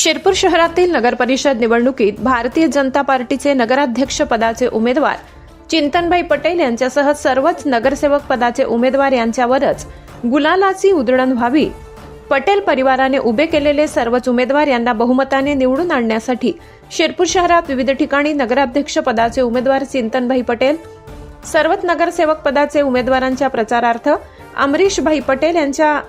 शिरपूर शहरातील नगरपरिषद निवडणुकीत भारतीय जनता पार्टीचे नगराध्यक्ष पदाचे उमेदवार चिंतनभाई पटेल यांच्यासह सर्वच नगरसेवक पदाचे उमेदवार यांच्यावरच गुलालाची उधळण व्हावी. पटेल परिवाराने उभे केलेले सर्वच उमेदवार यांना बहुमताने निवडून आणण्यासाठी शिरपूर शहरात विविध ठिकाणी नगराध्यक्ष पदाचे उमेदवार चिंतनभाई पटेल सर्वच नगरसेवक पदाचे उमेदवारांच्या प्रचारार्थ अमरीशभाई पटेल यांच्या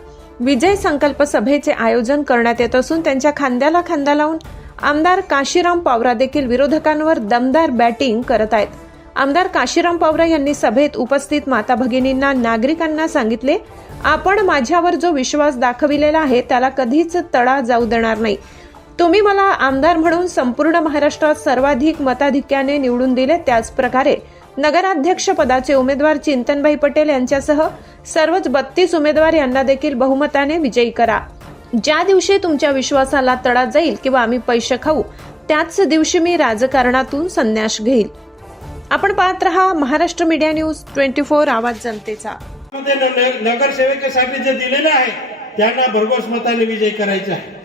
विजय संकल्प सभेचे आयोजन करण्यात येत असून त्यांच्या खांद्याला खांदा लावून आमदार काशीराम पावरा देखील विरोधकांवर दमदार बॅटिंग करत आहेत. आमदार काशीराम पावरा यांनी सभेत उपस्थित माता भगिनींना नागरिकांना सांगितले आपण माझ्यावर जो विश्वास दाखविलेला आहे त्याला कधीच तडा जाऊ देणार नाही. तुम्ही मला आमदार म्हणून संपूर्ण महाराष्ट्रात सर्वाधिक मताधिक्याने निवडून दिले त्याच प्रकारे. नगराध्यक्ष पदाचे उमेदवार चिंतनभाई पटेल यांच्यासह सर्वच बत्तीस उमेदवार यांना देखील बहुमताने विजयी करा. ज्या दिवशी तुमच्या विश्वासाला तडा जाईल किंवा आम्ही पैसे खाऊ त्याच दिवशी मी राजकारणातून संन्यास घेईल. आपण पाहत रहा Maharashtra media news twenty four आवाज जनतेचा. नगरसेवकासाठी जे दिलेलं आहे त्यांना भरघोस मताने विजय करायचा आहे.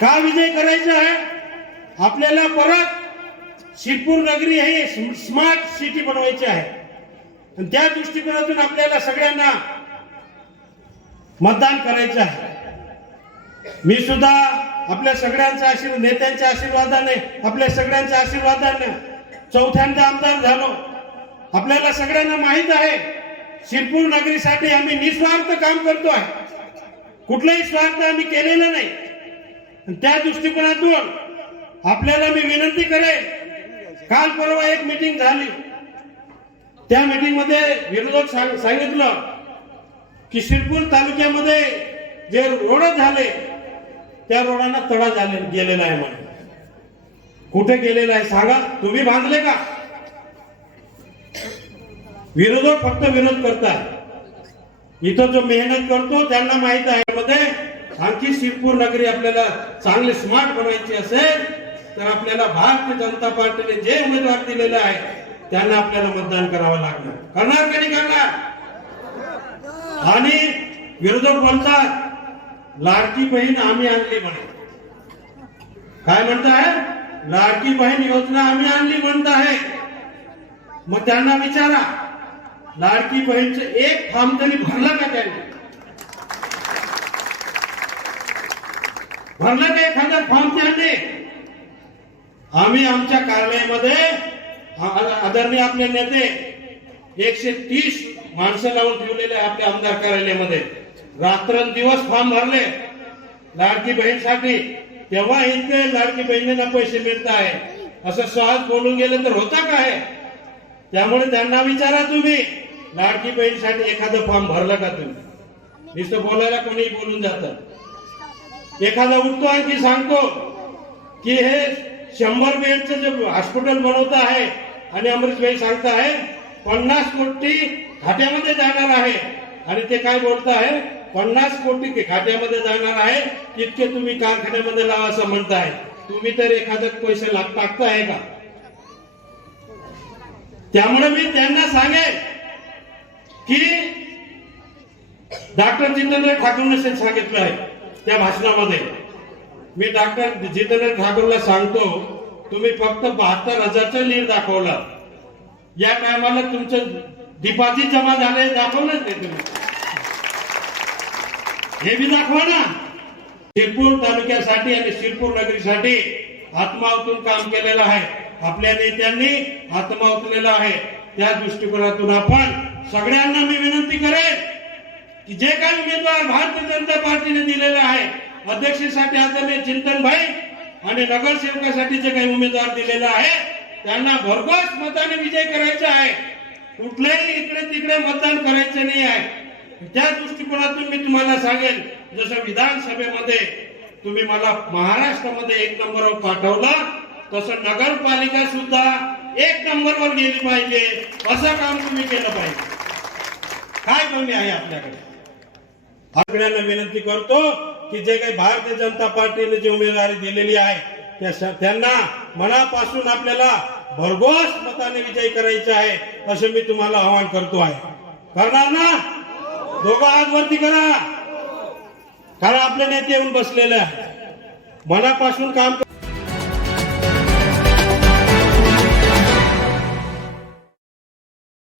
का विजय करायचा आहे? आपल्याला परत शिरपूर नगरी हे स्मार्ट सिटी बनवायची आहे. आणि त्या दृष्टिकोनातून आपल्याला सगळ्यांना मतदान करायचं आहे. मी सुद्धा आपल्या सगळ्यांच्या आशीर्वाद नेत्यांच्या आशीर्वादाने आपल्या सगळ्यांच्या आशीर्वादाने चौथ्यांदा आमदार झालो. आपल्याला सगळ्यांना माहीत आहे शिरपूर नगरीसाठी आम्ही निस्वार्थ काम करतो आहे कुठलाही स्वार्थ आम्ही केलेला नाही. त्या दृष्टिकोनातून आपल्याला मी विनंती करेन काल परवा एक मीटिंग झाली. त्या मीटिंगमध्ये विरोधक सांग- सांगितलं की शिरपूर तालुक्यामध्ये जे रोड झाले त्या रोडांना तडा झाले गेलेला आहे म्हणे. कुठे गेलेला आहे सांगा. तुम्ही बांधले का? विरोधक फक्त विरोध करतात. इथं जो मेहनत करतो त्यांना माहीत आहे. मध्ये आणखी शिरपूर नगरी आपल्याला चांगली स्मार्ट बनवायची असेल तर आपल्याला भारतीय जनता पार्टीने जे उमेदवार दिलेले आहे त्यांना आपल्याला मतदान करावं लागणार. करणार का नाही करणार? आणि विरोधक बोलतात लाडकी बहीण आम्ही आणली म्हणे. काय म्हणताय? लाडकी बहीण योजना आम्ही आणली म्हणत आहे. मग त्यांना विचारा लाडकी बहीणचं एक फॉर्म तरी भरला का त्यांनी? भरलं का एखादा फॉर्म त्यांनी? आम्ही आमच्या कार्यालयामध्ये आदरणीय आपले नेते एकशे तीस माणसं लावून ठेवलेले आपल्या आमदार कार्यालयामध्ये. रात्रंदिवस फॉर्म भरले. लाडकी बहीणसाठी तेव्हा इथे लाडकी बहिणींना पैसे मिळत आहे. असं सहज बोलून गेलं तर होता काय त्यामुळे त्यांना विचारा तुम्ही लाडकी बहीणसाठी एखादं फॉर्म भरला का तुम्ही? नुसतं बोलायला कोणी बोलून जात. एखादा उठतो आणखी सांगतो की हे शंभर बेडचं जे हॉस्पिटल बनवत आहे आणि अमृतभाई सांगत आहे पन्नास कोटी खात्यामध्ये जाणार आहे. आणि ते काय बोलत आहे पन्नास कोटी खात्यामध्ये जाणार आहे इतके तुम्ही कारखान्यामध्ये लावा असं म्हणताय तुम्ही तर एखादं पैसे लाग टाकताय का? त्यामुळे मी त्यांना सांगेन की डॉक्टर जितेंद्र ठाकूरने सांगितलं आहे त्या भाषणामध्ये. मी डॉक्टर जितेंद्र ठाकूरला सांगतो तुम्ही फक्त बहात्तर हजारचं लीड दाखवला. या टायमाला तुमचं डिपॉझिट जमा झाले दाखवलंच नाही तुम्ही. हे बी दाखवा ना. शिरपूर तालुक्यासाठी आणि शिरपूर नगरीसाठी आत्मावतून काम केलेलं आहे. आपल्या नेत्यांनी आत्मावतलेलं आहे. त्या दृष्टिकोनातून आपण सगळ्यांना मी विनंती करेन की जे काही उमेदवार भारतीय जनता पार्टीने दिलेले आहे अध्यक्षेसाठी आदरणीय चिंतन भाई आणि नगरसेवकासाठी जे काही उमेदवार दिलेले आहे त्यांना भरघोस मताने विजय करायचा आहे. कुठल्याही इकडे तिकडे मतदान करायचं नाही आहे. त्या दृष्टिकोनातून मी तुम्हाला सांगेन जसं विधानसभेमध्ये तुम्ही मला महाराष्ट्रामध्ये एक नंबरवर पाठवला तसं नगरपालिका सुद्धा एक नंबरवर गेली पाहिजे असं काम तुम्ही केलं पाहिजे. काय कमी आहे आपल्याकडे? सगळ्यांना विनंती करतो की जे काही भारतीय जनता पार्टीने जी उमेदवारी दिलेली आहे त्यांना मनापासून आपल्याला भरघोस मताने विजय करायचा आहे असं मी तुम्हाला आवाहन करतो आहे. करणार ना? दोघं हात वरती करा. कारण आपले नेते येऊन बसलेले आहे मनापासून काम